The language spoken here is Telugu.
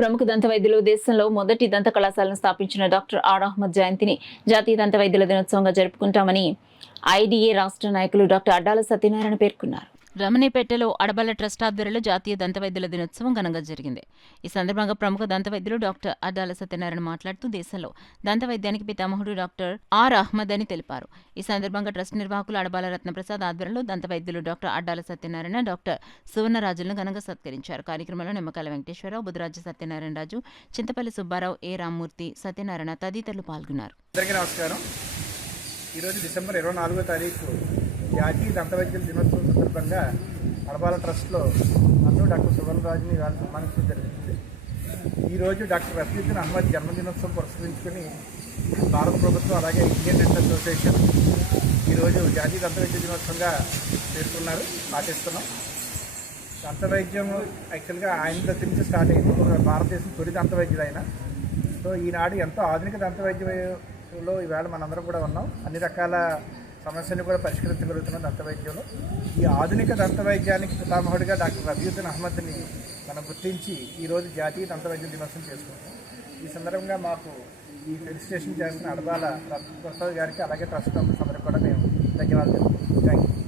ప్రముఖ దంత వైద్యులు దేశంలో మొదటి దంత కళాశాలను స్థాపించిన డాక్టర్ ఆర్ అహ్మద్ జయంతిని జాతీయ దంత వైద్యుల దినోత్సవంగా జరుపుకుంటామని ఐడీఏ రాష్ట్ర నాయకులు డాక్టర్ అడ్డాల సత్యనారాయణ పేర్కొన్నారు. రమణిపేటలో అడబల ట్రస్ట్ ఆధ్వర్యంలో జాతీయ దంత వైద్యుల దినోత్సవం ఘనంగా జరిగింది. ఈ సందర్భంగా ప్రముఖ దంత వైద్యులు డాక్టర్ అడ్డాల సత్యనారాయణ మాట్లాడుతూ దేశంలో దంత వైద్యానికి పితామహుడు డాక్టర్ ఆర్ అహ్మద్ అని తెలిపారు. ఈ సందర్భంగా ట్రస్ట్ నిర్వాహకులు అడబాల రత్నప్రసాద్ ఆధ్వర్యంలో దంత వైద్యులు డాక్టర్ అడ్డాల సత్యనారాయణ, డాక్టర్ సువర్ణరాజులను ఘనంగా సత్కరించారు. కార్యక్రమంలో నిమ్మకాయల వెంకటేశ్వరరావు, బుధరాజు సత్యనారాయణ రాజు, చింతపల్లి సుబ్బారావు, ఏ రామ్మూర్తి, సత్యనారాయణ తదితరులు పాల్గొన్నారు. ఈరోజు డిసెంబర్ 24వ తారీఖు జాతీయ దంత వైద్యుల దినోత్సవం సందర్భంగా అడబాల ట్రస్ట్లో నన్ను డాక్టర్ సువర్ణరాజుని వాళ్ళు సన్మానించడం జరిగింది. ఈరోజు డాక్టర్ రఫీద్దీన్ అహ్మద్ జన్మదినోత్సవం పురస్కరించుకొని భారత ప్రభుత్వం అలాగే ఇండియన్ డెంటల్ అసోసియేషన్ ఈరోజు జాతీయ దంత వైద్య దినోత్సవంగా పేర్కొన్నారు, పాటిస్తున్నాం. దంత వైద్యం యాక్చువల్గా ఆయన దగ్గర నుంచి స్టార్ట్ అయింది. భారతదేశం తొలి దంత వైద్యుడు ఆయన. సో ఈనాడు ఎంతో ఆధునిక దంత వైద్యంలో ఈవేళ మనందరం కూడా ఉన్నాం. అన్ని రకాల సమస్యలు కూడా పరిష్కరించగలుగుతున్నాం దంత వైద్యంలో. ఈ ఆధునిక దంత వైద్యానికి పితామహుడిగా డాక్టర్ రఫీద్దీన్ అహ్మద్ని మనం గుర్తించి ఈరోజు జాతీయ దంత వైద్య దినోత్సవం చేసుకుంటాం. ఈ సందర్భంగా మాకు ఈ ఫెలిసిటేషన్ చేసిన అడబాల రత్నప్రసాద్ గారికి అలాగే ట్రస్ట్ మెంబర్స్ అందరికీ కూడా మేము ధన్యవాదాలు తెలుపుతున్నాం. Thank you.